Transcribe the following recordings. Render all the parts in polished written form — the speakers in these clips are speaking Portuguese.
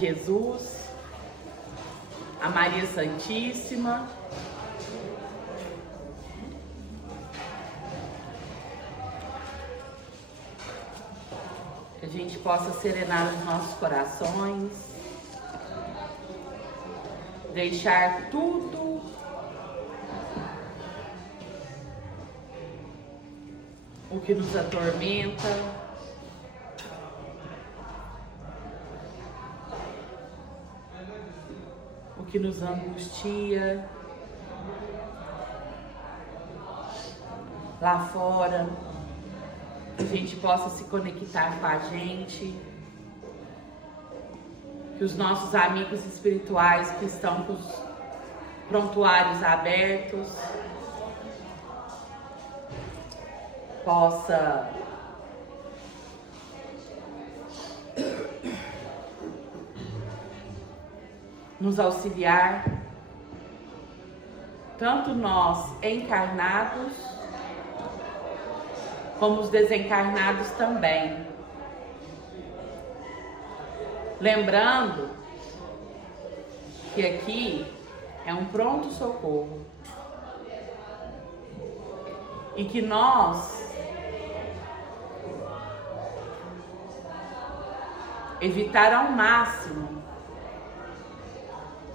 Jesus, a Maria Santíssima, que a gente possa serenar os nossos corações, deixar tudo o que nos atormenta, o que nos angustia lá fora, que a gente possa se conectar com a gente, que os nossos amigos espirituais que estão com os prontuários abertos possa nos auxiliar, tanto nós encarnados, como os desencarnados também. Lembrando que aqui é um pronto-socorro e que nós evitar ao máximo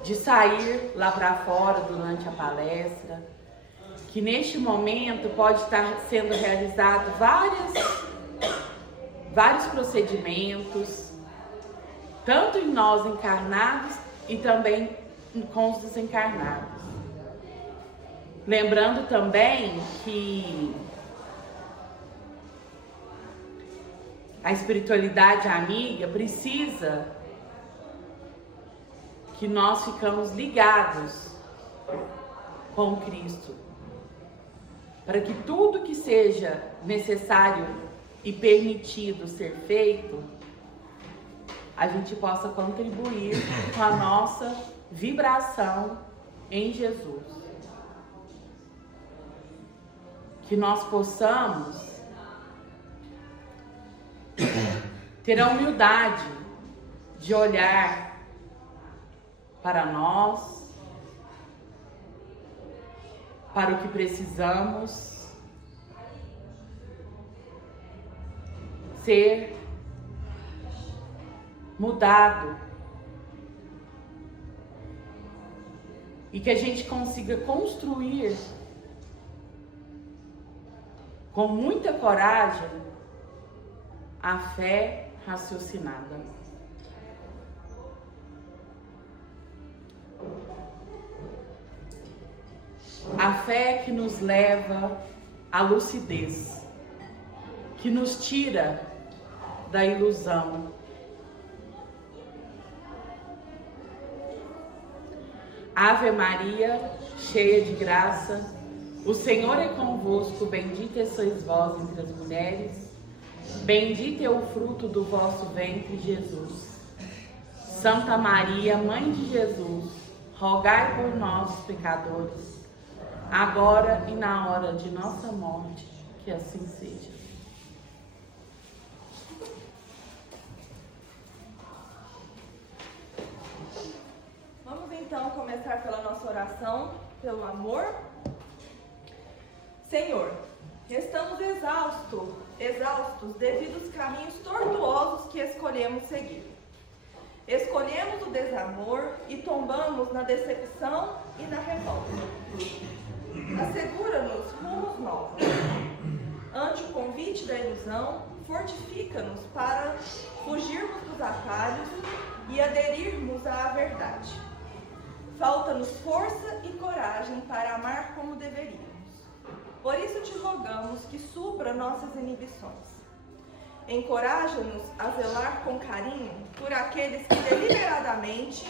de sair lá para fora durante a palestra, que neste momento pode estar sendo realizado vários procedimentos, tanto em nós encarnados e também com os desencarnados. Lembrando também que a espiritualidade amiga precisa que nós ficamos ligados com Cristo, para que tudo que seja necessário e permitido ser feito, a gente possa contribuir com a nossa vibração em Jesus. Que nós possamos ter a humildade de olhar para nós, para o que precisamos ser mudado e que a gente consiga construir com muita coragem a fé raciocinada. A fé que nos leva à lucidez, que nos tira da ilusão. Ave Maria, cheia de graça, o Senhor é convosco, bendita sois vós entre as mulheres, bendito é o fruto do vosso ventre, Jesus. Santa Maria, Mãe de Jesus, rogai por nós, pecadores, agora e na hora de nossa morte, que assim seja. Vamos então começar pela nossa oração, pelo amor. Senhor, estamos exaustos devido aos caminhos tortuosos que escolhemos seguir. Escolhemos o desamor e tombamos na decepção e na revolta. Assegura-nos rumos novos. Ante o convite da ilusão, fortifica-nos para fugirmos dos atalhos e aderirmos à verdade. Falta-nos força e coragem para amar como deveríamos. Por isso te rogamos que supra nossas inibições. Encoraja-nos a zelar com carinho por aqueles que deliberadamente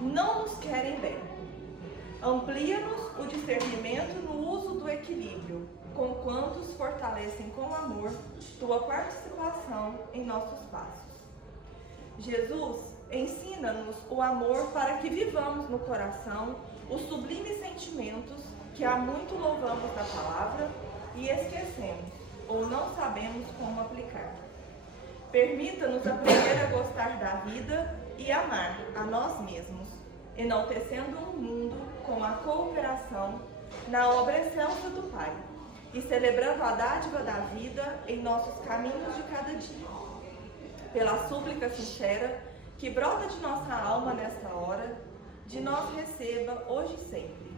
não nos querem bem. Amplia-nos o discernimento no uso do equilíbrio, com quantos fortalecem com amor tua participação em nossos passos. Jesus, ensina-nos o amor para que vivamos no coração os sublimes sentimentos que há muito louvamos da palavra e esquecemos ou não sabemos como aplicar. Permita-nos aprender a gostar da vida e amar a nós mesmos, enaltecendo o mundo com a cooperação na obra excelsa do Pai e celebrando a dádiva da vida em nossos caminhos de cada dia. Pela súplica sincera que brota de nossa alma nesta hora, de nós receba hoje e sempre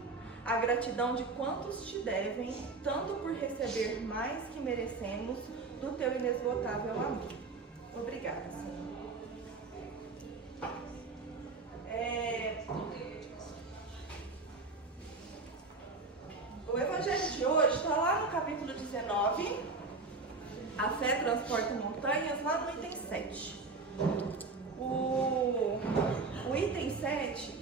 a gratidão de quantos te devem, tanto por receber mais que merecemos do teu inesgotável amor. Obrigada, Senhor. O evangelho de hoje está lá no capítulo 19, a fé transporta montanhas, lá no item 7. O item 7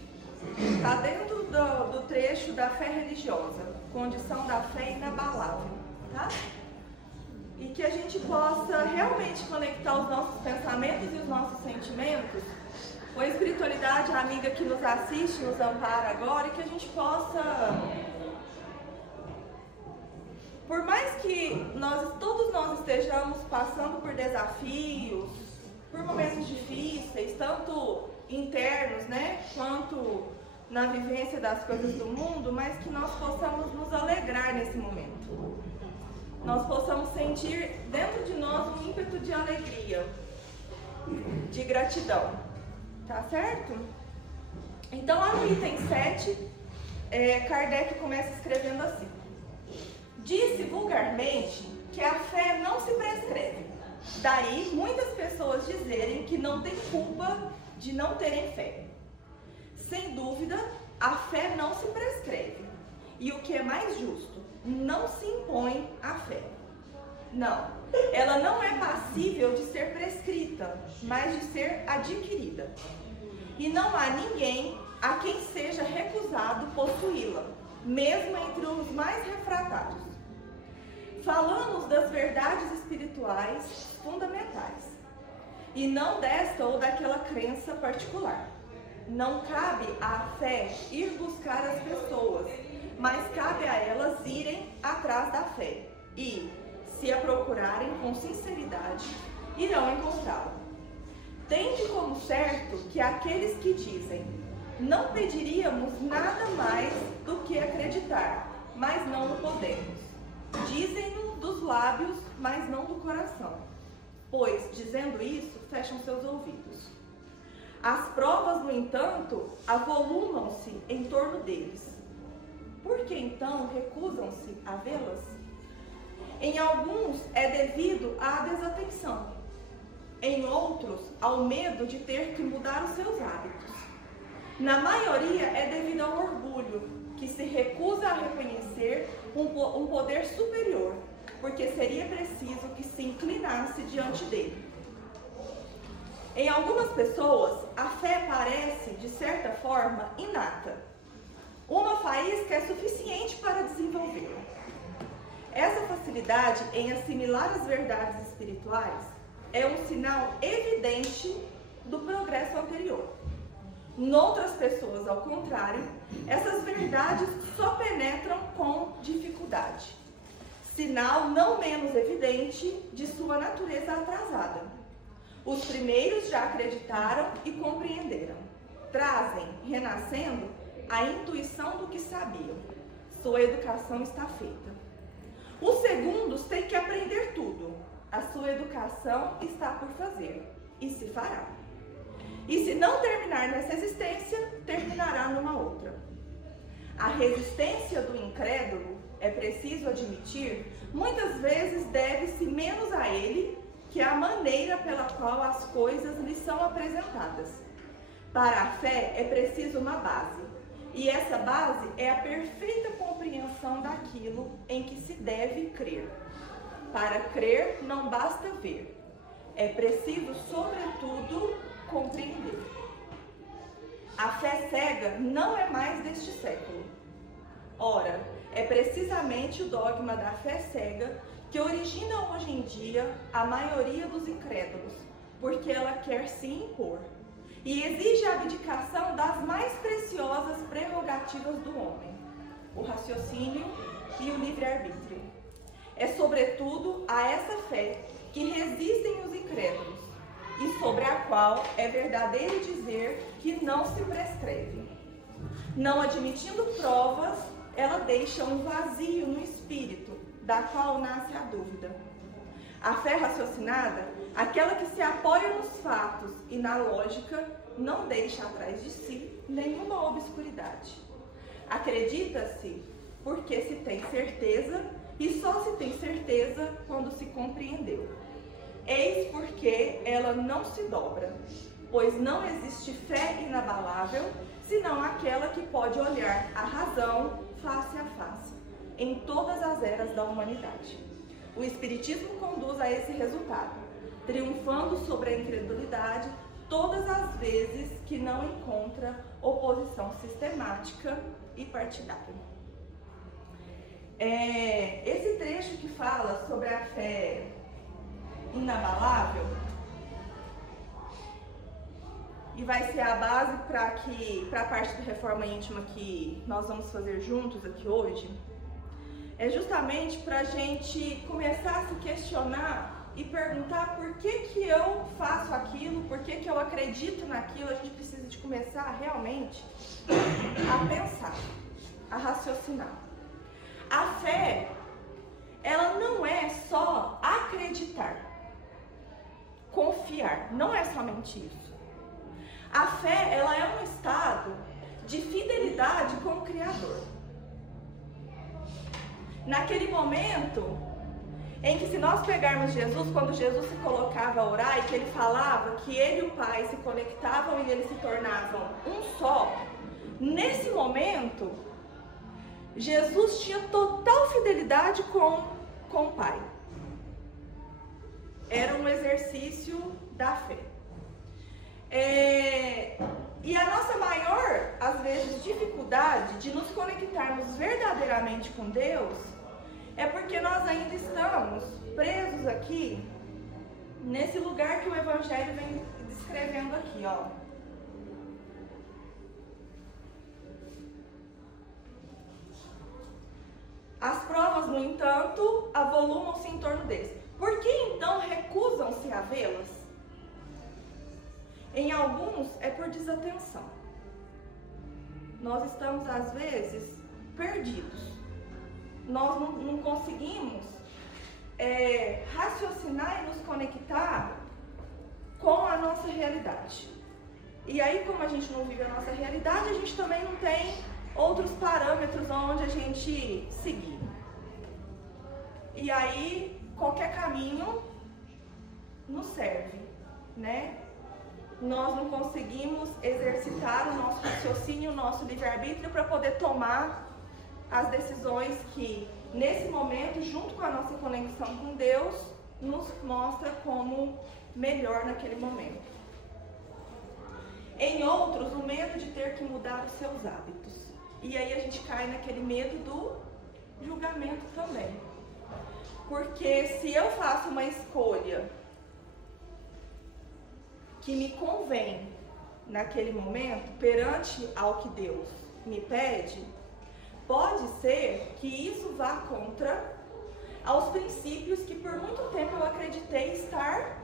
está dentro do trecho da fé religiosa, condição da fé inabalável, tá? E que a gente possa realmente conectar os nossos pensamentos e os nossos sentimentos com a espiritualidade amiga que nos assiste, nos ampara agora, e que a gente possa, por mais que todos nós estejamos passando por desafios, por momentos difíceis, tanto internos, né, quanto na vivência das coisas do mundo, mas que nós possamos nos alegrar nesse momento. Nós possamos sentir dentro de nós um ímpeto de alegria, de gratidão. Tá certo? Então, lá no item 7, Kardec começa escrevendo assim: disse vulgarmente que a fé não se prescreve. Daí, muitas pessoas dizerem que não tem culpa de não terem fé. Sem dúvida, a fé não se prescreve. E o que é mais justo, não se impõe a fé. Não, ela não é passível de ser prescrita, mas de ser adquirida. E não há ninguém a quem seja recusado possuí-la, mesmo entre os mais refratários. Falamos das verdades espirituais fundamentais, e não desta ou daquela crença particular. Não cabe à fé ir buscar as pessoas, mas cabe a elas irem atrás da fé e, se a procurarem com sinceridade, irão encontrá-la. Tende como certo que aqueles que dizem: não pediríamos nada mais do que acreditar, mas não o podemos, dizem-no dos lábios, mas não do coração, pois, dizendo isso, fecham seus ouvidos. As provas, no entanto, avolumam-se em torno deles. Por que então recusam-se a vê-las? Em alguns é devido à desatenção, em outros ao medo de ter que mudar os seus hábitos. Na maioria é devido ao orgulho, que se recusa a reconhecer um poder superior, porque seria preciso que se inclinasse diante dele. Em algumas pessoas, a fé parece, de certa forma, inata. Uma faísca é suficiente para desenvolvê-la. Essa facilidade em assimilar as verdades espirituais é um sinal evidente do progresso anterior. Noutras pessoas, ao contrário, essas verdades só penetram com dificuldade, sinal não menos evidente de sua natureza atrasada. Os primeiros já acreditaram e compreenderam. Trazem, renascendo, a intuição do que sabiam. Sua educação está feita. Os segundos têm que aprender tudo. A sua educação está por fazer e se fará. E se não terminar nessa existência, terminará numa outra. A resistência do incrédulo, é preciso admitir, muitas vezes deve-se menos a ele que a maneira pela qual as coisas lhe são apresentadas. Para a fé é preciso uma base, e essa base é a perfeita compreensão daquilo em que se deve crer. Para crer não basta ver, é preciso, sobretudo, compreender. A fé cega não é mais deste século. Ora, é precisamente o dogma da fé cega que origina hoje em dia a maioria dos incrédulos, porque ela quer se impor e exige a abdicação das mais preciosas prerrogativas do homem, o raciocínio e o livre-arbítrio. É sobretudo a essa fé que resistem os incrédulos, e sobre a qual é verdadeiro dizer que não se prescreve. Não admitindo provas, ela deixa um vazio no espírito, da qual nasce a dúvida. A fé raciocinada, aquela que se apoia nos fatos e na lógica, não deixa atrás de si nenhuma obscuridade. Acredita-se porque se tem certeza, e só se tem certeza quando se compreendeu. Eis porque ela não se dobra, pois não existe fé inabalável, senão aquela que pode olhar a razão face a face, em todas as eras da humanidade. O Espiritismo conduz a esse resultado, triunfando sobre a incredulidade todas as vezes que não encontra oposição sistemática e partidária. Esse trecho que fala sobre a fé inabalável e vai ser a base para a parte da reforma íntima que nós vamos fazer juntos aqui hoje, é justamente para a gente começar a se questionar e perguntar por que eu faço aquilo, por que eu acredito naquilo. A gente precisa de começar realmente a pensar, a raciocinar. A fé, ela não é só acreditar, confiar, não é somente isso. A fé, ela é um estado de fidelidade com o Criador. Naquele momento em que, se nós pegarmos Jesus, quando Jesus se colocava a orar e que ele falava que ele e o Pai se conectavam e eles se tornavam um só, nesse momento, Jesus tinha total fidelidade com o Pai. Era um exercício da fé. E a nossa maior, às vezes, dificuldade de nos conectarmos verdadeiramente com Deus é porque nós ainda estamos presos aqui, nesse lugar que o Evangelho vem descrevendo aqui, ó. As provas, no entanto, avolumam-se em torno deles. Por que então recusam-se a vê-las? Em alguns é por desatenção. Nós estamos, às vezes, perdidos. Nós não conseguimos raciocinar e nos conectar com a nossa realidade. E aí, como a gente não vive a nossa realidade, a gente também não tem outros parâmetros onde a gente seguir. E aí, qualquer caminho nos serve, né? Nós não conseguimos exercitar o nosso raciocínio, o nosso livre-arbítrio para poder tomar as decisões que, nesse momento, junto com a nossa conexão com Deus, nos mostra como melhor naquele momento. Em outros, o medo de ter que mudar os seus hábitos. E aí a gente cai naquele medo do julgamento também. Porque se eu faço uma escolha que me convém naquele momento, perante ao que Deus me pede, pode ser que isso vá contra aos princípios que por muito tempo eu acreditei estar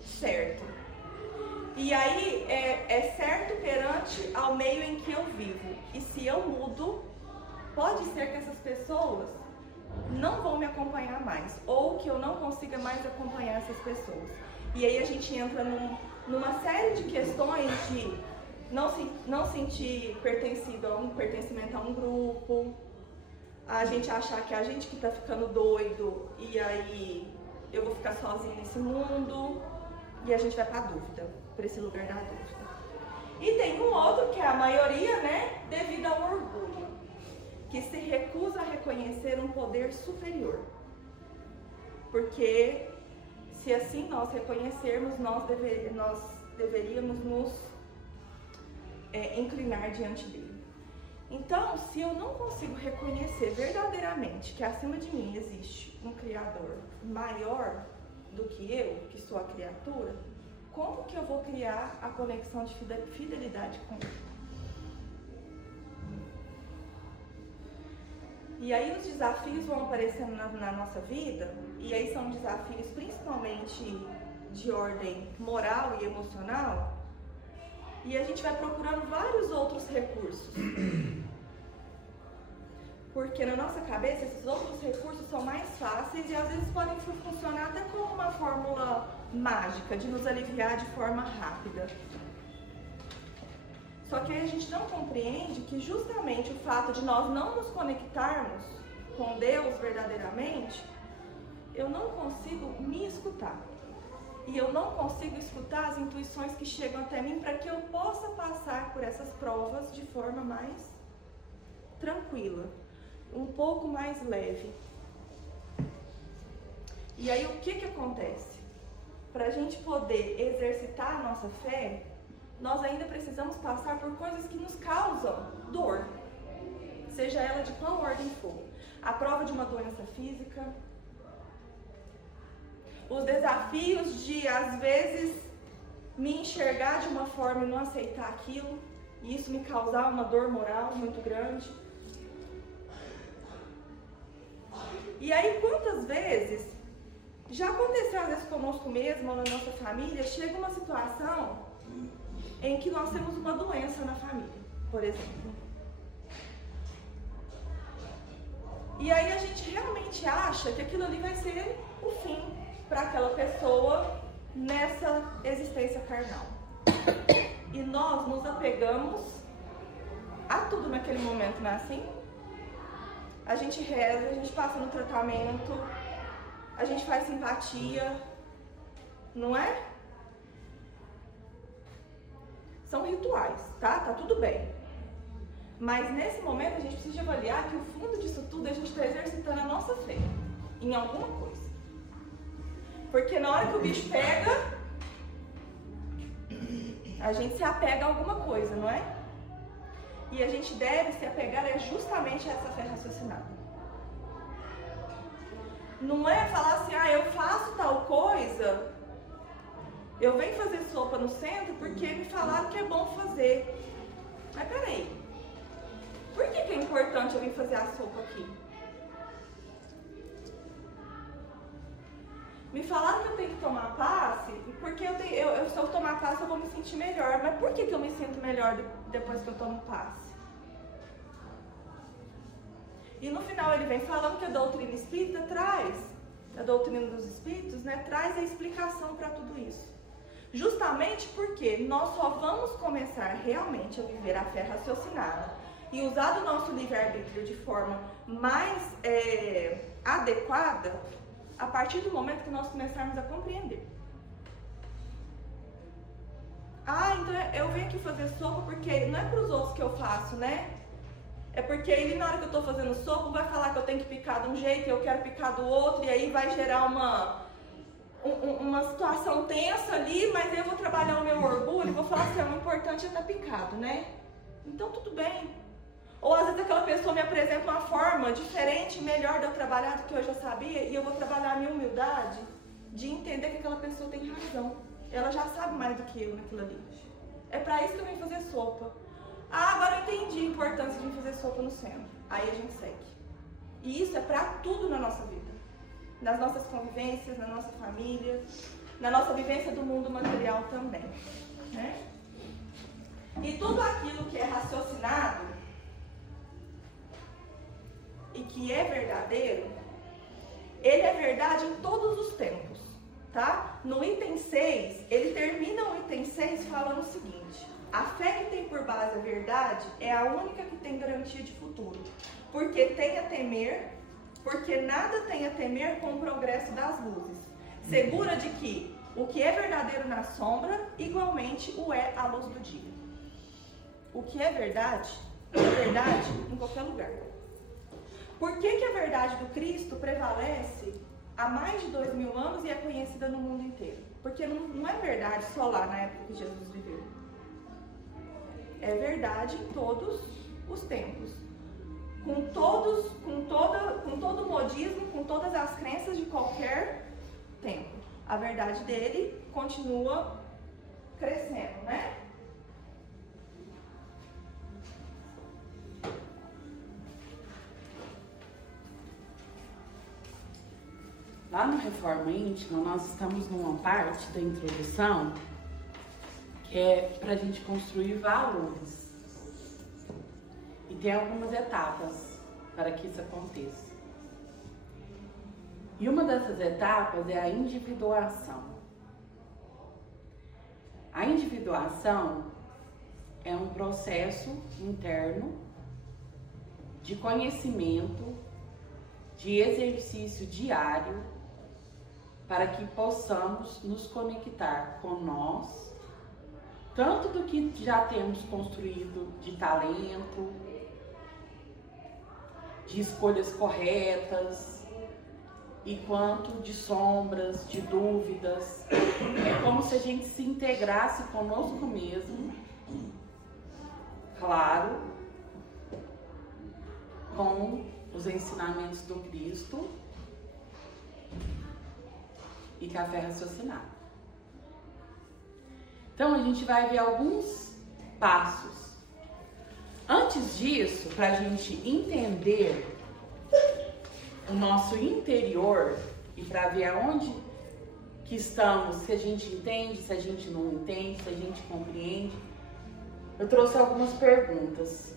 certo. E aí é certo perante ao meio em que eu vivo. E se eu mudo, pode ser que essas pessoas não vão me acompanhar mais, ou que eu não consiga mais acompanhar essas pessoas. E aí a gente entra numa série de questões de não sentir pertencimento a um grupo, a gente achar que é a gente que está ficando doido e aí eu vou ficar sozinha nesse mundo, e a gente vai para a dúvida, para esse lugar da dúvida. E tem um outro, que é a maioria, né, devido ao orgulho, que se recusa a reconhecer um poder superior. Porque se assim nós reconhecermos, nós deveríamos nos inclinar diante dele. Então, se eu não consigo reconhecer verdadeiramente que acima de mim existe um Criador maior do que eu, que sou a criatura, como que eu vou criar a conexão de fidelidade com ele? E aí os desafios vão aparecendo na nossa vida, e aí são desafios principalmente de ordem moral e emocional, e a gente vai procurando vários outros recursos. Porque na nossa cabeça esses outros recursos são mais fáceis e às vezes podem funcionar até como uma fórmula mágica de nos aliviar de forma rápida. Só que aí a gente não compreende que justamente o fato de nós não nos conectarmos com Deus verdadeiramente, eu não consigo me escutar. E eu não consigo escutar as intuições que chegam até mim para que eu possa passar por essas provas de forma mais tranquila, um pouco mais leve. E aí o que acontece? Para a gente poder exercitar a nossa fé, nós ainda precisamos passar por coisas que nos causam dor, seja ela de qual ordem for. A prova de uma doença física, os desafios de, às vezes, me enxergar de uma forma e não aceitar aquilo, e isso me causar uma dor moral muito grande. E aí, quantas vezes, já aconteceu às vezes conosco mesmo, ou na nossa família, chega uma situação em que nós temos uma doença na família, por exemplo. E aí a gente realmente acha que aquilo ali vai ser o fim para aquela pessoa nessa existência carnal. E nós nos apegamos a tudo naquele momento, não é assim? A gente reza, a gente passa no tratamento, a gente faz simpatia, não é? São rituais, tá? Tá tudo bem. Mas nesse momento a gente precisa avaliar que o fundo disso tudo a gente está exercitando a nossa fé em alguma coisa. Porque na hora que o bicho pega, a gente se apega a alguma coisa, não é? E a gente deve se apegar justamente a essa fé raciocinada. Não é falar assim, eu faço tal coisa, eu venho fazer sopa no centro porque me falaram que é bom fazer. Mas peraí, por que é importante eu vir fazer a sopa aqui? Me falaram que eu tenho que tomar passe, porque se eu tomar passe eu vou me sentir melhor. Mas por que eu me sinto melhor depois que eu tomo passe? E no final ele vem falando que a doutrina espírita traz, a doutrina dos espíritos, né, traz a explicação para tudo isso. Justamente porque nós só vamos começar realmente a viver a fé raciocinada e usar do nosso livre-arbítrio de forma mais adequada a partir do momento que nós começarmos a compreender. Então eu venho aqui fazer sopa porque não é para os outros que eu faço, né? É porque ele, na hora que eu estou fazendo sopa, vai falar que eu tenho que picar de um jeito e eu quero picar do outro, e aí vai gerar uma situação tensa ali, mas eu vou trabalhar o meu orgulho e vou falar assim, o importante é estar picado, né? Então tudo bem. Ou às vezes aquela pessoa me apresenta uma forma diferente, melhor de eu trabalhar do que eu já sabia, e eu vou trabalhar a minha humildade de entender que aquela pessoa tem razão. Ela já sabe mais do que eu naquilo ali. É para isso que eu vim fazer sopa. Agora eu entendi a importância de fazer sopa no centro. Aí a gente segue. E isso é para tudo na nossa vida. Nas nossas convivências, na nossa família, na nossa vivência do mundo material também, né? E tudo aquilo que é raciocinado e que é verdadeiro, ele é verdade em todos os tempos, tá? No item 6, ele termina o item 6 falando o seguinte: a fé que tem por base a verdade é a única que tem garantia de futuro, porque nada tem a temer com o progresso das luzes, segura de que o que é verdadeiro na sombra, igualmente o é à luz do dia. O que é verdade em qualquer lugar. Por que a verdade do Cristo prevalece há mais de 2000 anos e é conhecida no mundo inteiro? Porque não é verdade só lá na época que Jesus viveu. É verdade em todos os tempos. Com todo o modismo, com todas as crenças de qualquer tempo. A verdade dele continua crescendo, né? Lá no Reforma Íntima, nós estamos numa parte da introdução que é para a gente construir valores. E tem algumas etapas para que isso aconteça. E uma dessas etapas é a individuação. A individuação é um processo interno de conhecimento, de exercício diário, para que possamos nos conectar com nós, tanto do que já temos construído de talento, de escolhas corretas, e quanto de sombras, de dúvidas. É como se a gente se integrasse conosco mesmo, claro, com os ensinamentos do Cristo e café raciocinado. Então a gente vai ver alguns passos. Antes disso, para a gente entender o nosso interior e para ver aonde que estamos, se a gente entende, se a gente não entende, se a gente compreende, eu trouxe algumas perguntas.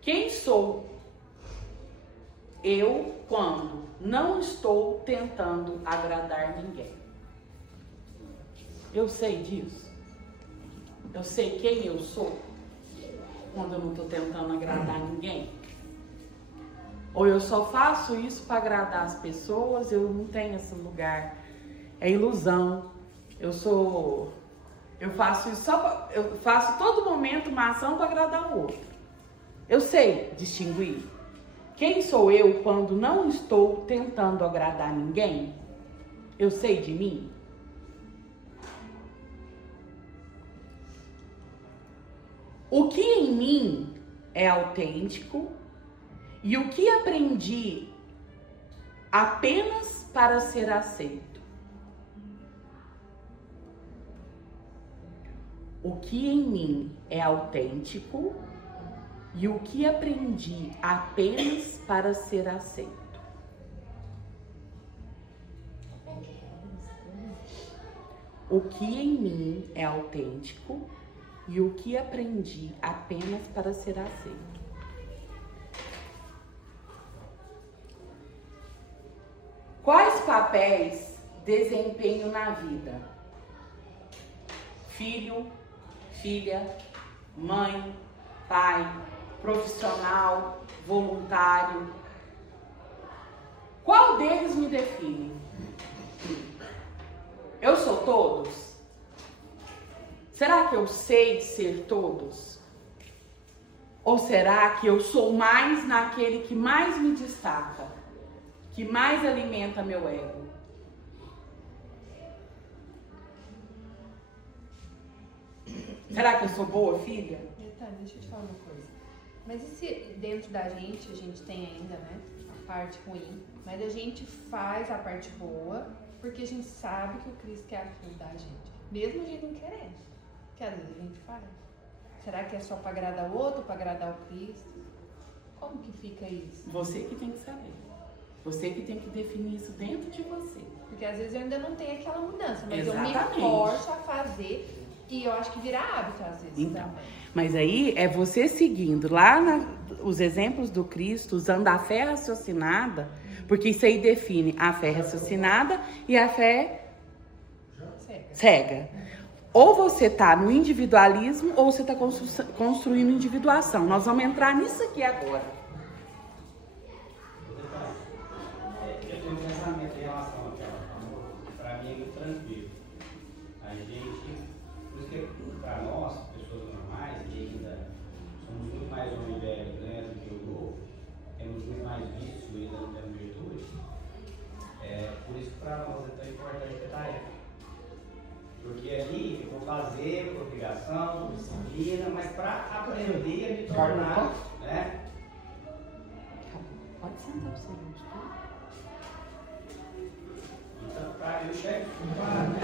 Quem sou eu quando não estou tentando agradar ninguém? Eu sei disso? Eu sei quem eu sou quando eu não estou tentando agradar ninguém? Ou eu só faço isso para agradar as pessoas, eu não tenho esse lugar, é ilusão. Eu faço isso eu faço todo momento uma ação para agradar o outro. Eu sei distinguir quem sou eu quando não estou tentando agradar ninguém. Eu sei de mim. O que em mim é autêntico e o que aprendi apenas para ser aceito. O que em mim é autêntico e o que aprendi apenas para ser aceito. O que em mim é autêntico e o que aprendi apenas para ser aceito. Quais papéis desempenho na vida? Filho, filha, mãe, pai, profissional, voluntário. Qual deles me define? Eu sou todos? Será que eu sei ser todos? Ou será que eu sou mais naquele que mais me destaca, que mais alimenta meu ego? Será que eu sou boa filha? Deixa eu te falar uma coisa. Mas e se dentro da gente a gente tem ainda, né, a parte ruim, mas a gente faz a parte boa porque a gente sabe que o Cristo quer ajudar a gente, mesmo a gente não querendo, que às vezes a gente faz. Será que é só para agradar o outro, para agradar o Cristo? Como que fica isso? Você que tem que saber. Você que tem que definir isso dentro de você. Porque às vezes eu ainda não tenho aquela mudança, mas Exatamente. eu me forço a fazer e eu acho que vira hábito às vezes Então, também. mas aí é você seguindo lá os exemplos do Cristo, usando a fé raciocinada, porque isso aí define a fé raciocinada e a fé cega. Ou você está no individualismo ou você está construindo individuação. Nós vamos entrar nisso aqui agora. Eu tenho um pensamento em relação àquela amor, para mim é muito tranquilo. A gente, por isso que para nós, pessoas normais, e ainda somos muito mais homem velho, né, do que o novo, temos muito mais vício e ainda não temos virtude, por isso que para nós é tão importante a tarefa. Porque ali eu vou fazer por obrigação, por disciplina, mas para aprender a me tornar, né? Pode sentar para você, gente. Então, para eu chegar e falar, né?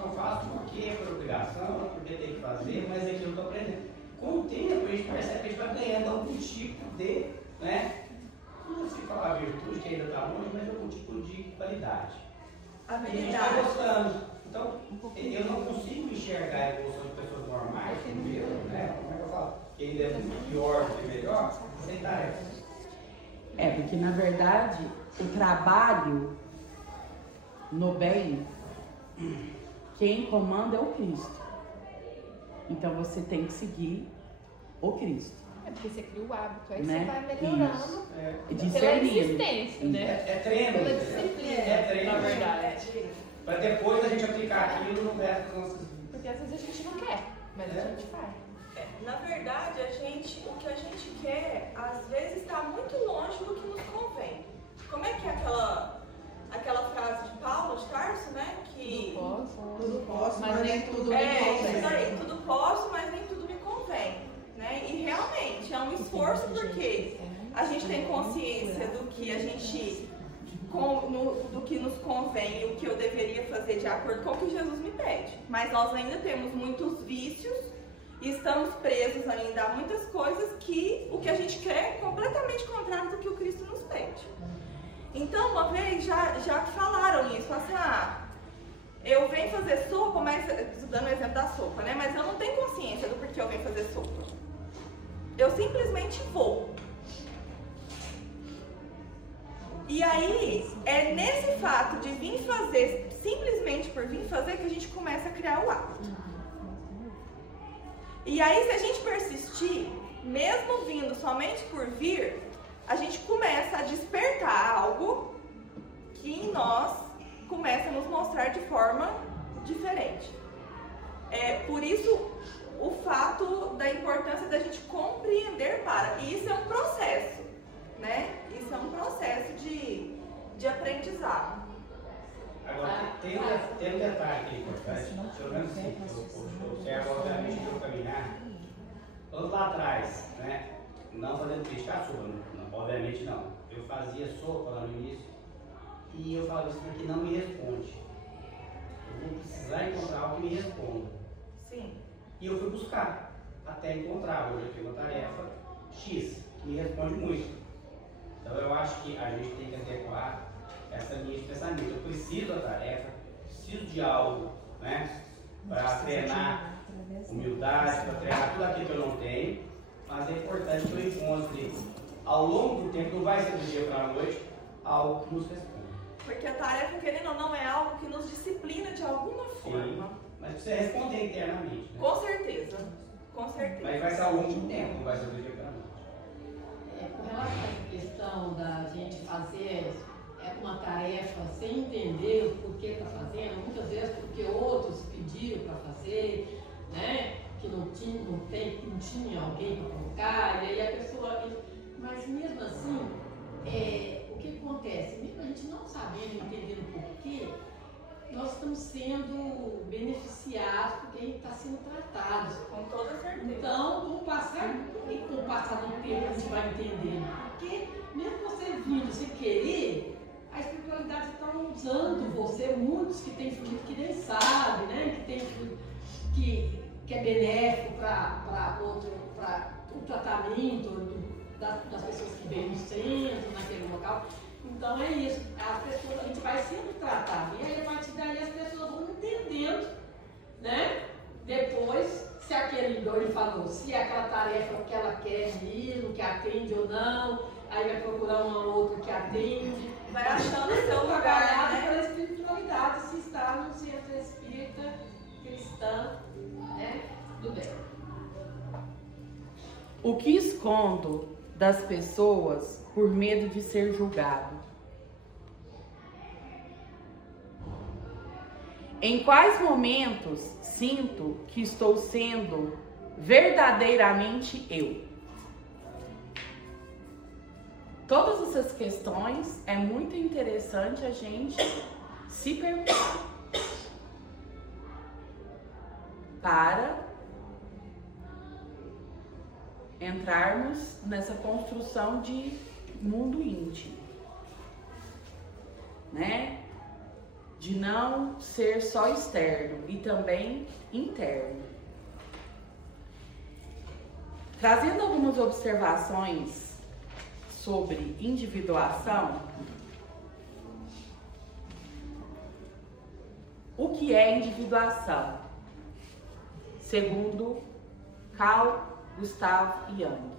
Eu faço porque por obrigação, porque tem que fazer, mas é aquilo que eu estou aprendendo. Com o tempo, a gente percebe que a gente vai ganhando algum tipo de, né, consigo falar virtude, que ainda está longe, mas algum tipo de qualidade. E a gente está Habilidade. gostando. Então, eu não consigo enxergar a evolução de pessoas normais, como eu, né? Como é que eu falo? Que ainda é pior do que melhor, sem tarefa. É, porque na verdade o trabalho no bem, quem comanda é o Cristo. Então você tem que seguir o Cristo. É porque você cria o hábito, aí Né? você vai melhorando Isso. pela Discernindo. insistência, né? É treino. Pela entendeu? disciplina, É treino. na verdade. Para depois a gente aplicar aquilo no resto das nossas vidas. Porque às vezes a gente não quer, mas a gente faz. Na verdade, o que a gente quer, às vezes está muito longe do que nos convém. Como é que é aquela frase de Paulo de Tarso, né? Que Tudo posso, mas nem tudo me isso convém. aí, tudo posso, mas nem tudo me convém, né? E realmente é um esforço porque a gente tem consciência do que a gente do que nos convém e o que eu deveria fazer de acordo com o que Jesus me pede. Mas nós ainda temos muitos vícios e estamos presos ainda a muitas coisas que o que a gente quer é completamente contrário do que o Cristo nos pede. Então, uma vez já falaram isso, assim, eu venho fazer sopa, mas, dando o exemplo da sopa, né? Mas eu não tenho consciência do porquê eu venho fazer sopa. Eu simplesmente vou. E aí, é nesse fato de vir fazer, simplesmente por vir fazer, que a gente começa a criar o hábito. E aí, se a gente persistir, mesmo vindo somente por vir, a gente começa a despertar algo que em nós começa a nos mostrar de forma diferente. É por isso o fato da importância da gente compreender e isso é um processo, né? Isso é um processo de aprendizado. Agora, tem um detalhe que é importante, pelo menos assim, eu observo obviamente no caminhar, todos lá atrás, né? Não fazendo crítica à sopa, obviamente não. Eu fazia sopa lá no início e eu falava, isso aqui não me responde. Eu vou precisar encontrar algo que me responda. Sim. E eu fui buscar, até encontrar. Hoje eu tenho uma tarefa X, que me responde muito. Então eu acho que a gente tem que adequar essa linha de pensamento. Eu preciso da tarefa, preciso de algo, né? Para treinar humildade, para treinar tudo aquilo que eu não tenho. Mas é importante que eu encontre, ao longo do tempo, não vai ser do dia para a noite, algo que nos responda. Porque a tarefa, querendo ou não, é algo que nos disciplina de alguma forma. Sim, mas precisa responder internamente, né? Com certeza. Com certeza. Mas vai ser ao longo do tempo, não vai ser do dia para a noite. Com relação a essa questão da gente fazer uma tarefa sem entender o porquê está fazendo, muitas vezes porque outros pediram para fazer, né? Que não tinha alguém para colocar, e aí a pessoa. Mas mesmo assim, o que acontece? Mesmo a gente não sabendo, entendendo o porquê, nós estamos sendo beneficiados porque a gente está sendo tratados. Com toda certeza. Então, com o passar do tempo, a gente vai entendendo. Porque mesmo você vindo sem querer, a espiritualidade está usando você, muitos que têm filho que nem sabe, né? Que tem filho que é benéfico para o tratamento das pessoas que vêm no centro, naquele local. Então é isso, as pessoas, a gente vai sendo tratado. E aí a partir daí as pessoas vão entendendo, né? Depois, se aquele, igual ele falou, se é aquela tarefa que ela quer mesmo, que atende ou não, aí vai procurar uma outra que atende. Vai achando o seu lugar, trabalhado né? pela espiritualidade, se está no centro espírita, cristã, né? Tudo bem. O que escondo das pessoas por medo de ser julgado? Em quais momentos sinto que estou sendo verdadeiramente eu? Todas essas questões é muito interessante a gente se perguntar para entrarmos nessa construção de mundo íntimo, né? De não ser só externo e também interno. Trazendo algumas observações sobre individuação, o que é individuação? Segundo Carl Gustav Jung.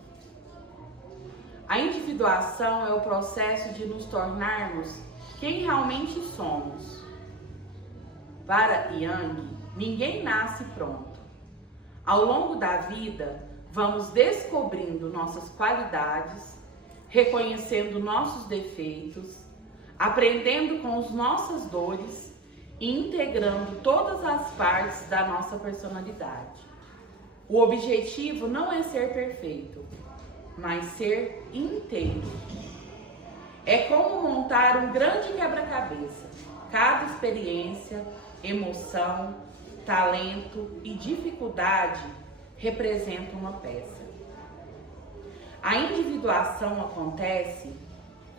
A individuação é o processo de nos tornarmos quem realmente somos. Para Jung, ninguém nasce pronto. Ao longo da vida, vamos descobrindo nossas qualidades, reconhecendo nossos defeitos, aprendendo com as nossas dores e integrando todas as partes da nossa personalidade. O objetivo não é ser perfeito, mas ser inteiro. É como montar um grande quebra-cabeça. Cada experiência, emoção, talento e dificuldade representa uma peça. A individuação acontece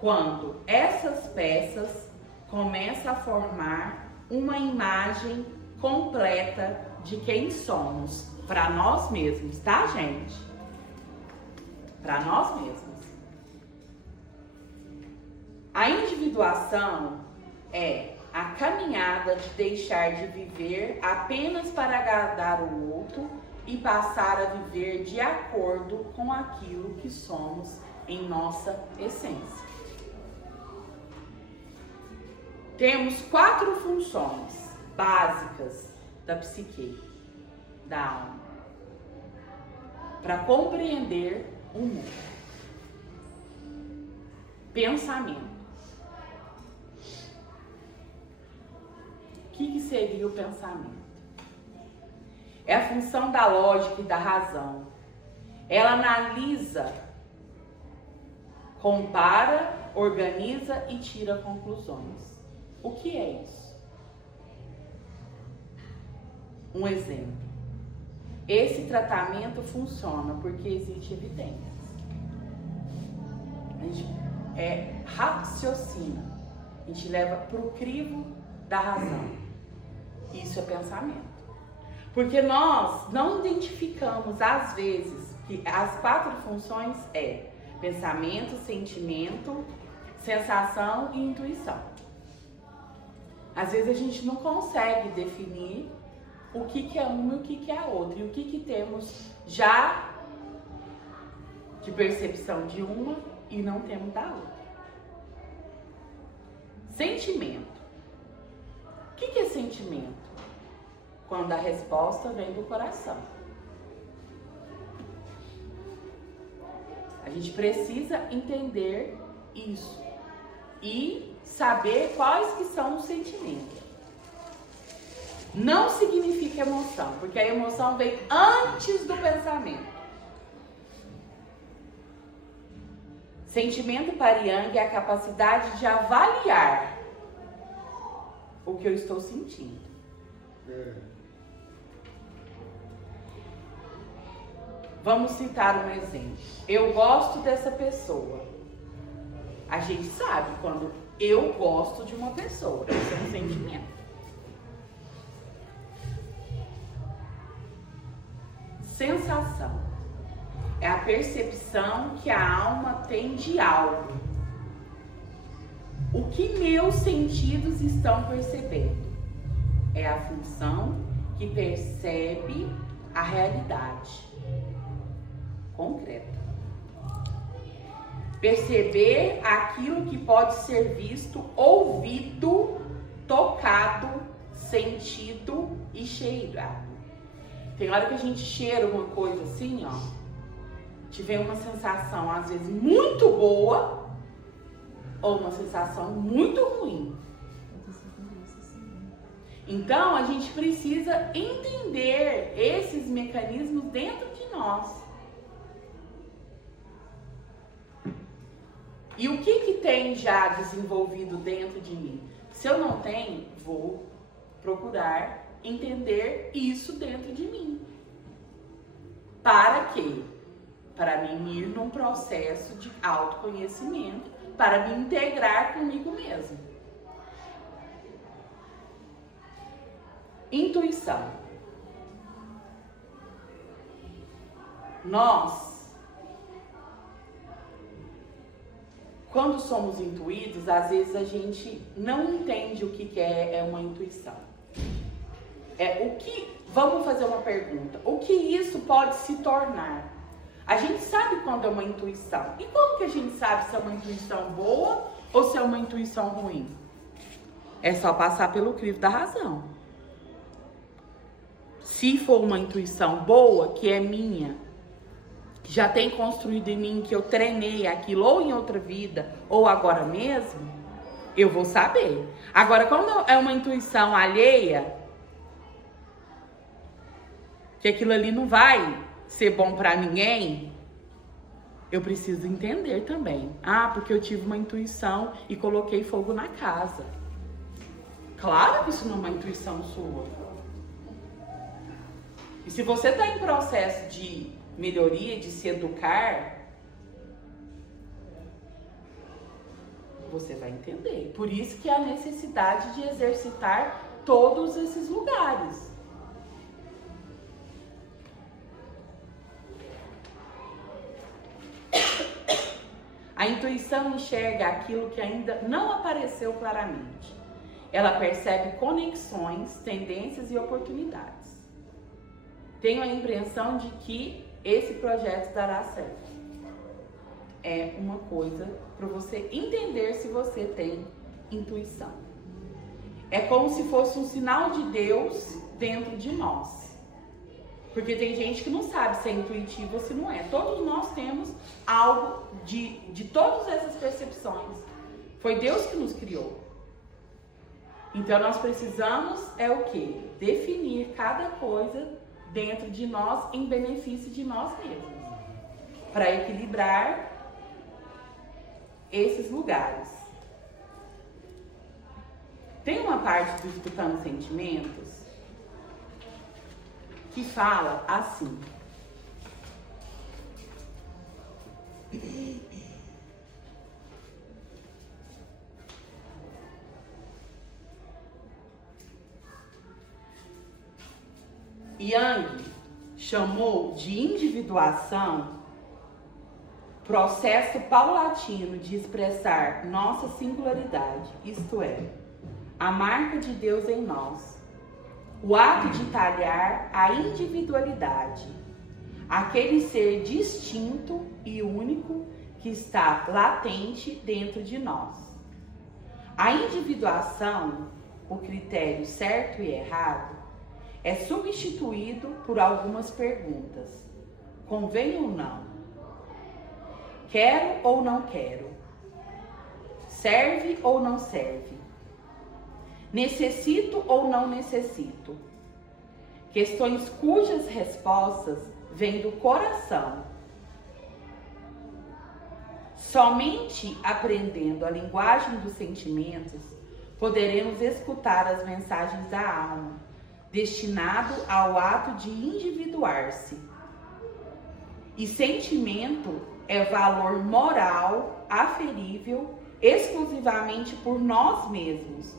quando essas peças começam a formar uma imagem completa de quem somos, para nós mesmos, tá, gente? Para nós mesmos. A individuação é a caminhada de deixar de viver apenas para agradar o outro e passar a viver de acordo com aquilo que somos em nossa essência. Temos 4 funções básicas da psique, da alma, para compreender o mundo. Pensamento. O que seria o pensamento? É a função da lógica e da razão. Ela analisa, compara, organiza e tira conclusões. O que é isso? Um exemplo. Esse tratamento funciona porque existe evidência. A gente raciocina. A gente leva para o crivo da razão. Isso é pensamento. Porque nós não identificamos, às vezes, que as 4 funções é pensamento, sentimento, sensação e intuição. Às vezes a gente não consegue definir o que é uma e o que é a outra. E o que temos já de percepção de uma e não temos da outra. Sentimento. O que é sentimento? Quando a resposta vem do coração. A gente precisa entender isso e saber quais que são os sentimentos. Não significa emoção, porque a emoção vem antes do pensamento. Sentimento para Jung é a capacidade de avaliar o que eu estou sentindo. Vamos citar um exemplo. Eu gosto dessa pessoa. A gente sabe quando eu gosto de uma pessoa. Isso é um sentimento. Sensação. É a percepção que a alma tem de algo. O que meus sentidos estão percebendo? É a função que percebe a realidade concreta. Perceber aquilo que pode ser visto, ouvido, tocado, sentido e cheirado. Tem hora que a gente cheira uma coisa assim, ó, tiver uma sensação às vezes muito boa ou uma sensação muito ruim. Então a gente precisa entender esses mecanismos dentro de nós. E o que tem já desenvolvido dentro de mim? Se eu não tenho, vou procurar entender isso dentro de mim. Para quê? Para mim ir num processo de autoconhecimento, para me integrar comigo mesmo. Intuição. Nós quando somos intuídos, às vezes a gente não entende o que é uma intuição. Vamos fazer uma pergunta. O que isso pode se tornar? A gente sabe quando é uma intuição. E como que a gente sabe se é uma intuição boa ou se é uma intuição ruim? É só passar pelo crivo da razão. Se for uma intuição boa, que é minha, que já tem construído em mim, que eu treinei aquilo ou em outra vida, ou agora mesmo, eu vou saber. Agora, quando é uma intuição alheia, que aquilo ali não vai ser bom para ninguém, eu preciso entender também. Porque eu tive uma intuição e coloquei fogo na casa. Claro que isso não é uma intuição sua. E se você está em processo de melhoria, de se educar, você vai entender. Por isso que há necessidade de exercitar todos esses lugares. A intuição enxerga aquilo que ainda não apareceu claramente. Ela percebe conexões, tendências e oportunidades. Tenho a impressão de que esse projeto dará certo. É uma coisa para você entender se você tem intuição. É como se fosse um sinal de Deus dentro de nós. Porque tem gente que não sabe se é intuitivo ou se não é. Todos nós temos algo de todas essas percepções. Foi Deus que nos criou. Então nós precisamos o quê? Definir cada coisa dentro de nós em benefício de nós mesmos. Para equilibrar esses lugares. Tem uma parte do Escutando Sentimentos que fala assim: Jung chamou de individuação processo paulatino de expressar nossa singularidade, isto é, a marca de Deus em nós. O ato de talhar a individualidade, aquele ser distinto e único que está latente dentro de nós. A individuação, o critério certo e errado, é substituído por algumas perguntas. Convém ou não? Quero ou não quero? Serve ou não serve? Necessito ou não necessito? Questões cujas respostas vêm do coração. Somente aprendendo a linguagem dos sentimentos poderemos escutar as mensagens da alma, destinado ao ato de individuar-se. E sentimento é valor moral aferível exclusivamente por nós mesmos,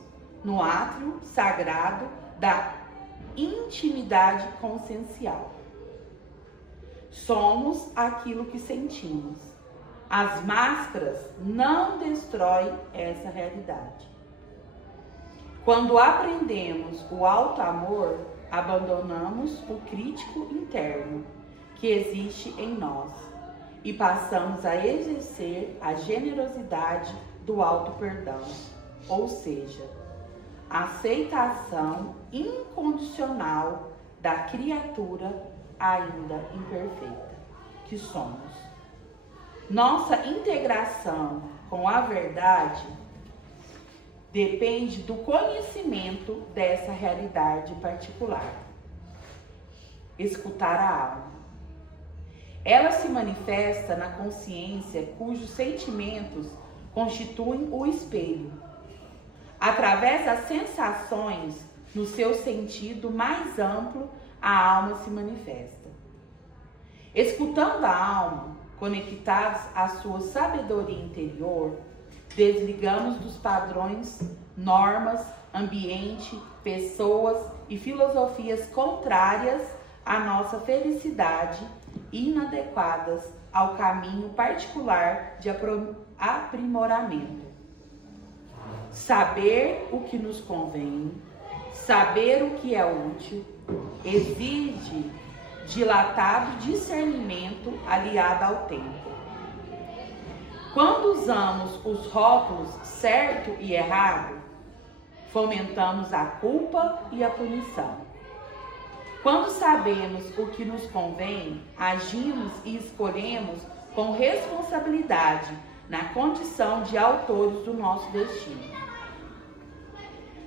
no átrio sagrado da intimidade consciencial. Somos aquilo que sentimos. As máscaras não destroem essa realidade. Quando aprendemos o alto amor, abandonamos o crítico interno que existe em nós e passamos a exercer a generosidade do alto perdão, ou seja, a aceitação incondicional da criatura ainda imperfeita que somos. Nossa integração com a verdade depende do conhecimento dessa realidade particular. Escutar a alma. Ela se manifesta na consciência cujos sentimentos constituem o espelho. Através das sensações, no seu sentido mais amplo, a alma se manifesta. Escutando a alma, conectados à sua sabedoria interior, desligamos dos padrões, normas, ambiente, pessoas e filosofias contrárias à nossa felicidade inadequadas ao caminho particular de aprimoramento. Saber o que nos convém, saber o que é útil, exige dilatado discernimento aliado ao tempo. Quando usamos os rótulos certo e errado, fomentamos a culpa e a punição. Quando sabemos o que nos convém, agimos e escolhemos com responsabilidade na condição de autores do nosso destino.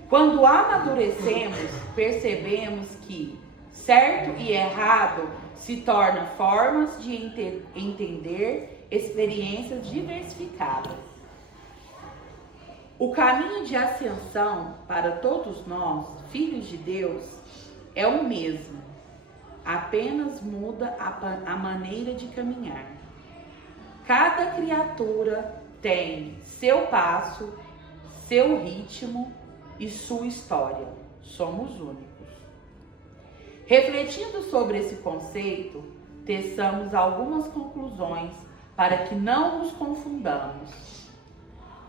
Quando amadurecemos, percebemos que certo e errado se tornam formas de entender experiências diversificadas. O caminho de ascensão para todos nós, filhos de Deus, é o mesmo, apenas muda a maneira de caminhar. Cada criatura tem seu passo, seu ritmo e sua história. Somos únicos. Refletindo sobre esse conceito, teçamos algumas conclusões para que não nos confundamos.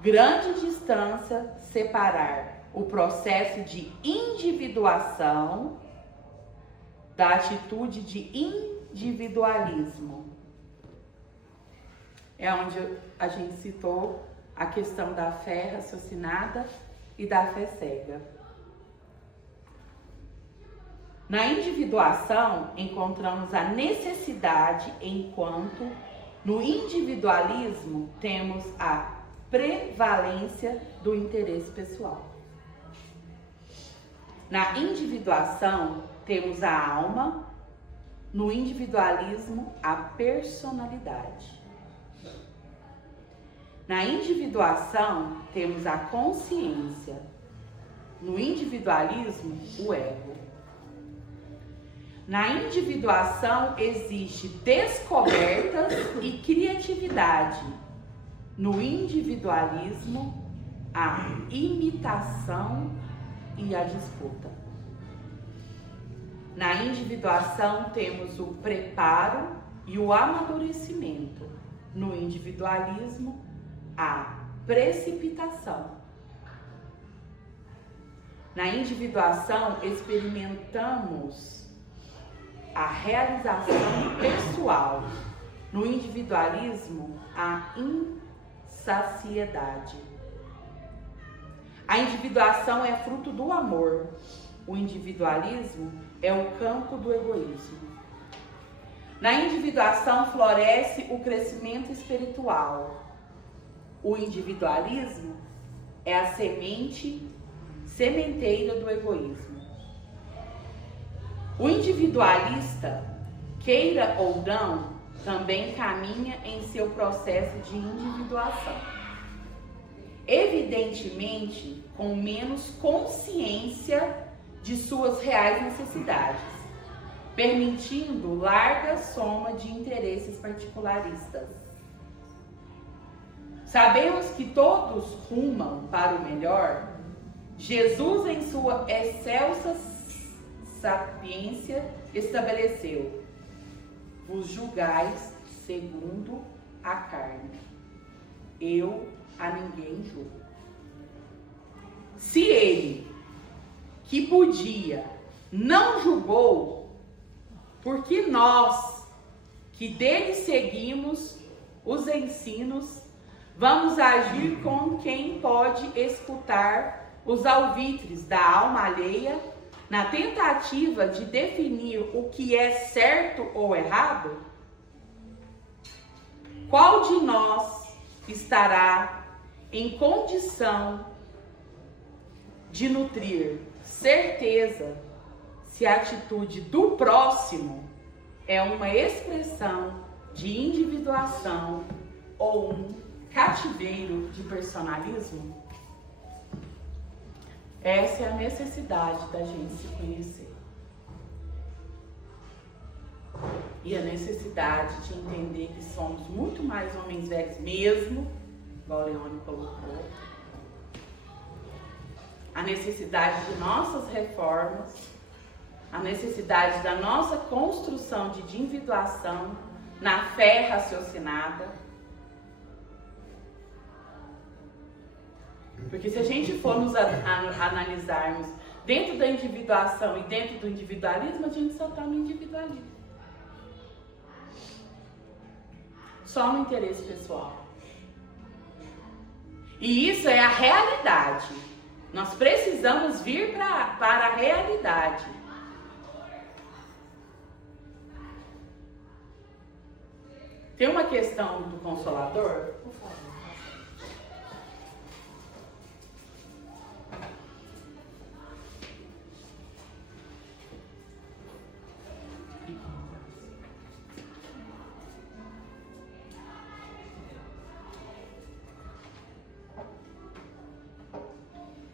Grande distância separar o processo de individuação da atitude de individualismo. É onde a gente citou a questão da fé raciocinada e da fé cega. Na individuação, encontramos a necessidade, enquanto no individualismo temos a prevalência do interesse pessoal. Na individuação, temos a alma, no individualismo, a personalidade. Na individuação, temos a consciência, no individualismo, o ego. Na individuação existe descobertas e criatividade. No individualismo, a imitação e a disputa. Na individuação temos o preparo e o amadurecimento. No individualismo, a precipitação. Na individuação experimentamos a realização pessoal. No individualismo, a insaciedade. A individuação é fruto do amor. O individualismo é o campo do egoísmo. Na individuação floresce o crescimento espiritual. O individualismo é a sementeira do egoísmo. O individualista, queira ou não, também caminha em seu processo de individuação. Evidentemente, com menos consciência de suas reais necessidades, permitindo larga soma de interesses particularistas. Sabemos que todos rumam para o melhor. Jesus, em sua excelsa sapiência, estabeleceu: vos julgais segundo a carne. Eu a ninguém julgo. Se ele, que podia, não julgou, porque nós, que dele seguimos os ensinos, vamos agir com quem pode escutar os alvitres da alma alheia, na tentativa de definir o que é certo ou errado? Qual de nós estará em condição de nutrir certeza se a atitude do próximo é uma expressão de individuação ou um cativeiro de personalismo? Essa é a necessidade da gente se conhecer. E a necessidade de entender que somos muito mais homens velhos mesmo, igual o Leone colocou. A necessidade de nossas reformas, a necessidade da nossa construção de individuação na fé raciocinada. Porque se a gente for nos analisarmos dentro da individuação e dentro do individualismo, a gente só está no individualismo. Só no interesse pessoal. E isso é a realidade. Nós precisamos vir para a realidade. Tem uma questão do Consolador? Por favor.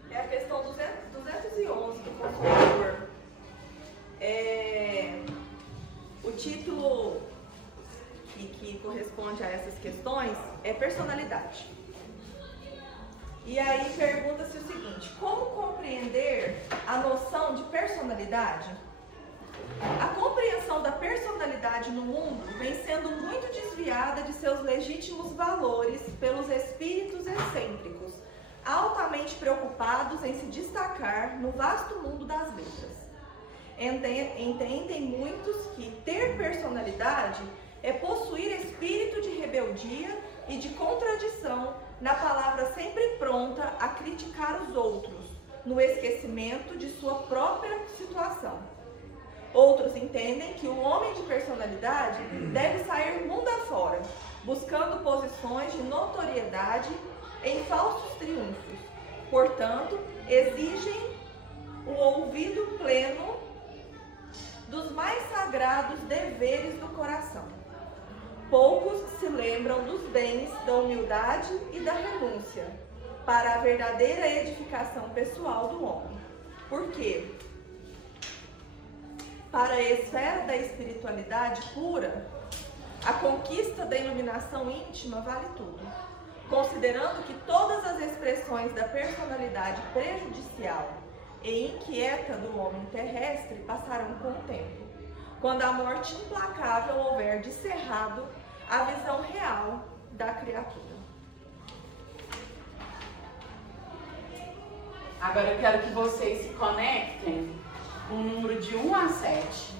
É a questão 211 do Consolador. O título que corresponde a essas questões é personalidade. E aí pergunta-se o seguinte: como compreender a noção de personalidade? A compreensão da personalidade no mundo vem sendo muito desviada de seus legítimos valores pelos espíritos excêntricos, altamente preocupados em se destacar no vasto mundo das letras. Entendem muitos que ter personalidade é possuir espírito de rebeldia e de contradição na palavra sempre pronta a criticar os outros, no esquecimento de sua própria situação. Outros entendem que o homem de personalidade deve sair mundo afora, buscando posições de notoriedade em falsos triunfos. Portanto, exigem o ouvido pleno dos mais sagrados deveres do coração. Poucos se lembram dos bens da humildade e da renúncia para a verdadeira edificação pessoal do homem. Por quê? Para a esfera da espiritualidade pura, a conquista da iluminação íntima vale tudo, considerando que todas as expressões da personalidade prejudicial e inquieta do homem terrestre passarão com o tempo, quando a morte implacável houver descerrado a visão real da criatura. Agora eu quero que vocês se conectem com o número de 1 a 7.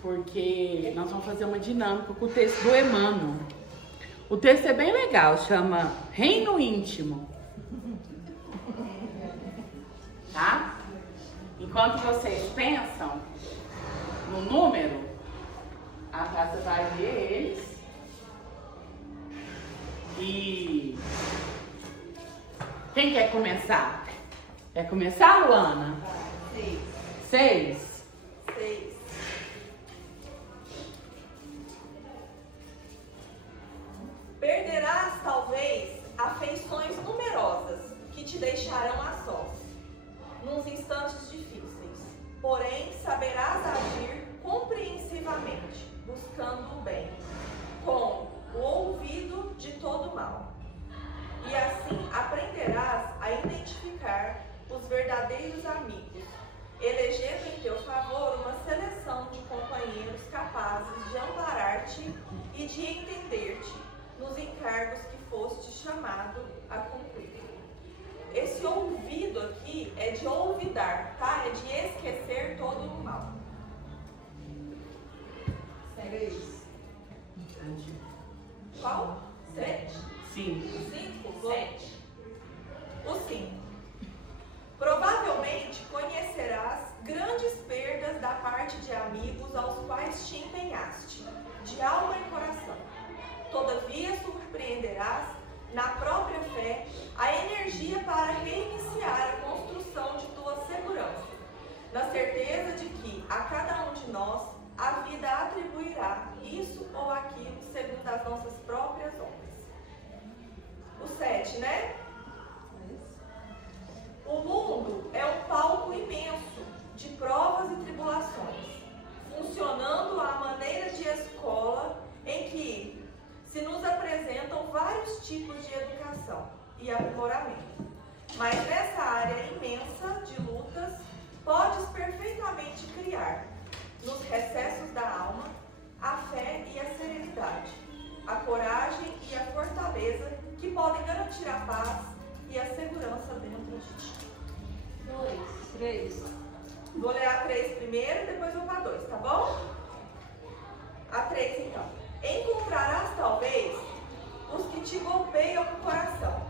Porque nós vamos fazer uma dinâmica com o texto do Emmanuel. O texto é bem legal, chama Reino Íntimo. Tá? Enquanto vocês pensam no número, a Tata vai ver eles. E quem quer começar? Quer começar, Luana? 6. Perderás, talvez, afeições numerosas que te deixarão a sós, nos instantes difíceis. Porém, saberás agir compreensivamente, buscando o bem, com o ouvido de todo mal. E assim aprenderás a identificar os verdadeiros amigos, elegendo em teu favor uma seleção de companheiros capazes de amparar-te e de entender-te nos encargos que foste chamado a cumprir. Esse ouvido aqui é de olvidar, tá? É de esquecer todo o mal. Segue isso. Qual? 7? 5. 5? 7. O 5. Provavelmente conhecerás grandes perdas da parte de amigos aos quais te empenhaste, de alma e coração. Todavia surpreenderás na própria fé a energia para reiniciar a construção de tua segurança, na certeza de que a cada um de nós a vida atribuirá isso ou aquilo segundo as nossas próprias obras. O 7, né? O mundo é um palco imenso de provas e tribulações, funcionando à maneira de escola em que se nos apresentam vários tipos de educação e aprimoramento. Mas nessa área imensa de lutas, 3 primeiro, depois vou para 2, tá bom? A 3 então. Encontrarás talvez os que te golpeiam no coração,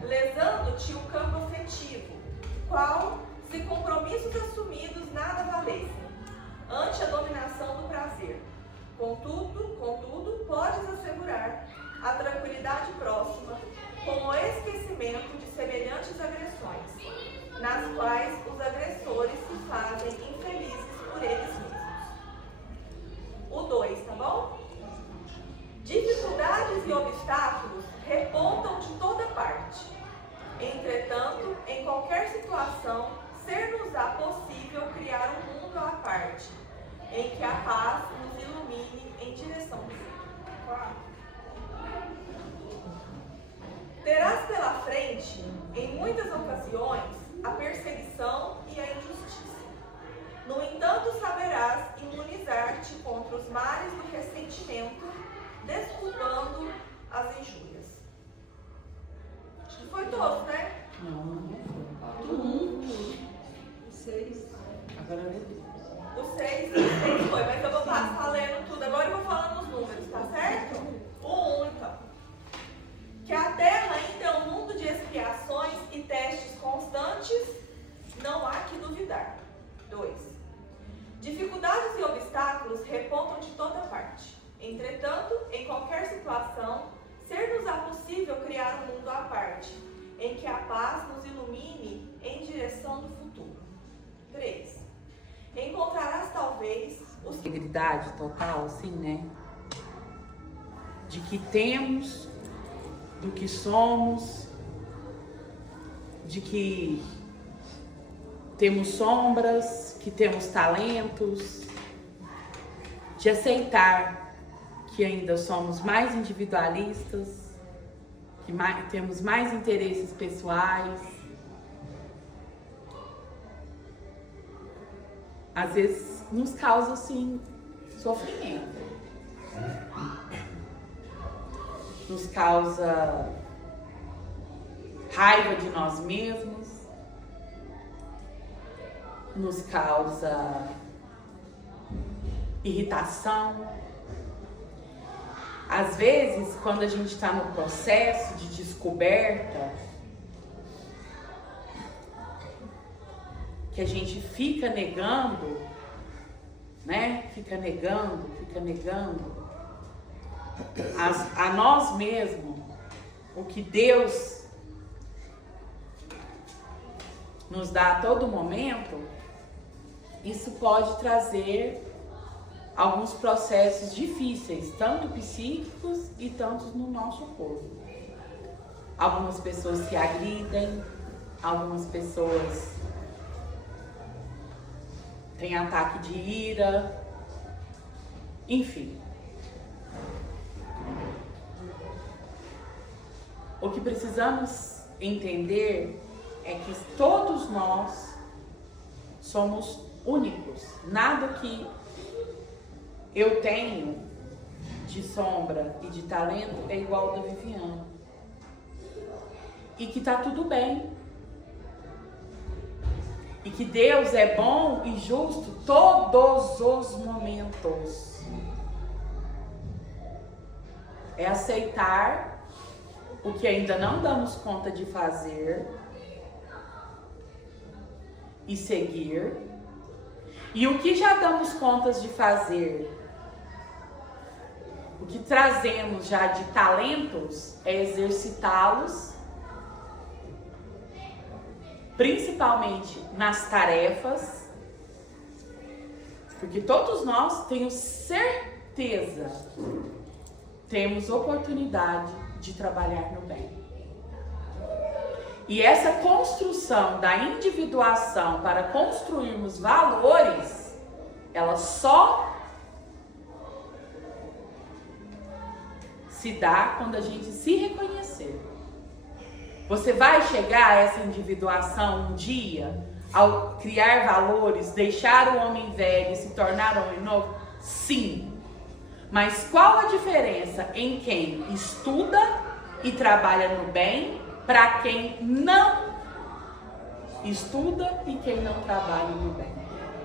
lesando-te o campo afetivo, qual, se compromissos assumidos nada valessem, ante a dominação do prazer. Contudo, podes assegurar a tranquilidade próxima com o esquecimento de semelhantes agressões, nas quais os agressores se fazem infelizes por eles mesmos. O 2, tá bom? Dificuldades e obstáculos repontam de toda parte. Entretanto, em qualquer situação, ser-nos-á possível criar um mundo à parte, em que a paz nos ilumine em direção do futuro. Terás pela frente, em muitas ocasiões, a perseguição e a injustiça. No entanto, saberás imunizar-te contra os males do ressentimento, desculpando as injúrias. Acho que foi todos, né? Não. 6. Agora é O 6 foi, mas eu vou passar lendo tudo. Agora eu vou falando os números, tá certo? O 1, então. Que a terra ainda é um mundo de expiações e testes constantes, não há que duvidar. 2. Dificuldades e obstáculos repontam de toda parte. Entretanto, em qualquer situação, ser-nos-á possível criar um mundo à parte, em que a paz nos ilumine em direção do futuro. 3. Encontrarás talvez os que... integridade total, assim, né? De que temos, do que somos, de que temos sombras, que temos talentos, de aceitar que ainda somos mais individualistas, que temos mais interesses pessoais. Às vezes nos causa, assim, sofrimento. Nos causa raiva de nós mesmos. Nos causa irritação. Às vezes, quando a gente está no processo de descoberta, que a gente fica negando, né? Fica negando a nós mesmos o que Deus nos dá a todo momento. Isso pode trazer alguns processos difíceis, tanto psíquicos e tanto no nosso corpo. Algumas pessoas se agridem, algumas pessoas têm ataque de ira, enfim. O que precisamos entender é que todos nós somos únicos. Nada que eu tenho de sombra e de talento é igual ao da Viviane. E que tá tudo bem. E que Deus é bom e justo todos os momentos. É aceitar o que ainda não damos conta de fazer e seguir. E o que já damos contas de fazer, o que trazemos já de talentos, é exercitá-los, principalmente nas tarefas, porque todos nós, tenho certeza, temos oportunidade de trabalhar no bem. E essa construção da individuação para construirmos valores, ela só se dá quando a gente se reconhecer. Você vai chegar a essa individuação um dia, ao criar valores, deixar o homem velho e se tornar homem novo? Sim. Mas qual a diferença em quem estuda e trabalha no bem para quem não estuda e quem não trabalha no bem?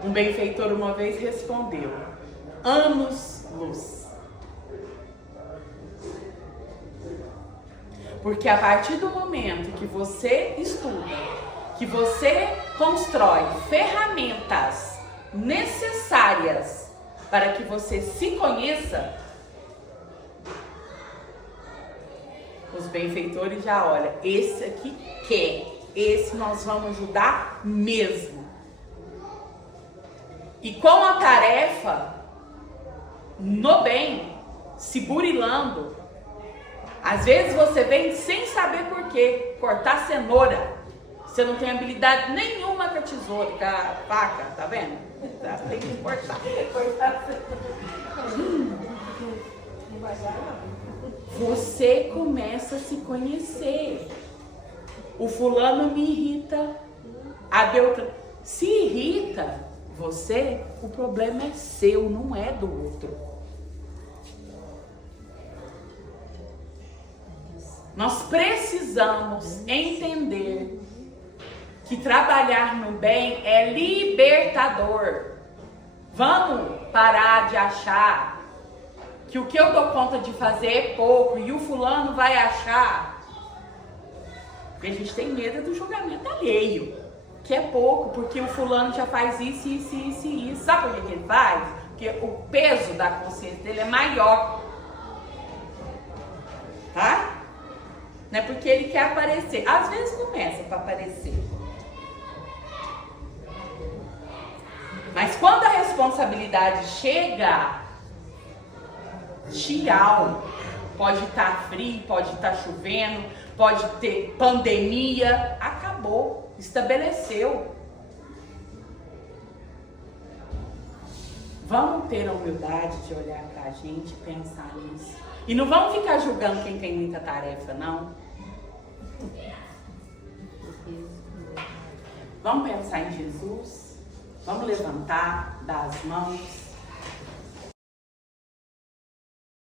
Um benfeitor uma vez respondeu: anos-luz. Porque a partir do momento que você estuda, que você constrói ferramentas necessárias para que você se conheça, os benfeitores já olham, esse aqui quer, esse nós vamos ajudar mesmo. E com a tarefa no bem, se burilando, às vezes você vem sem saber por quê, cortar cenoura. Você não tem habilidade nenhuma com a tesoura, com a faca, tá vendo? Você tem que cortar. Você começa a se conhecer. O fulano me irrita, a Beltrana se irrita. Você, o problema é seu, não é do outro. Nós precisamos entender que trabalhar no bem é libertador. Vamos parar de achar que o que eu dou conta de fazer é pouco e o fulano vai achar. Porque a gente tem medo do julgamento alheio, que é pouco, porque o fulano já faz isso, isso, isso e isso. Sabe por que ele faz? Porque o peso da consciência dele é maior. Tá? Não é porque ele quer aparecer. Às vezes começa para aparecer. Mas quando a responsabilidade chega, tchau. Pode estar frio, pode estar chovendo, pode ter pandemia. Acabou, estabeleceu. Vamos ter a humildade de olhar pra gente e pensar nisso. E não vamos ficar julgando quem tem muita tarefa, não. Vamos pensar em Jesus. Vamos levantar, dar as mãos.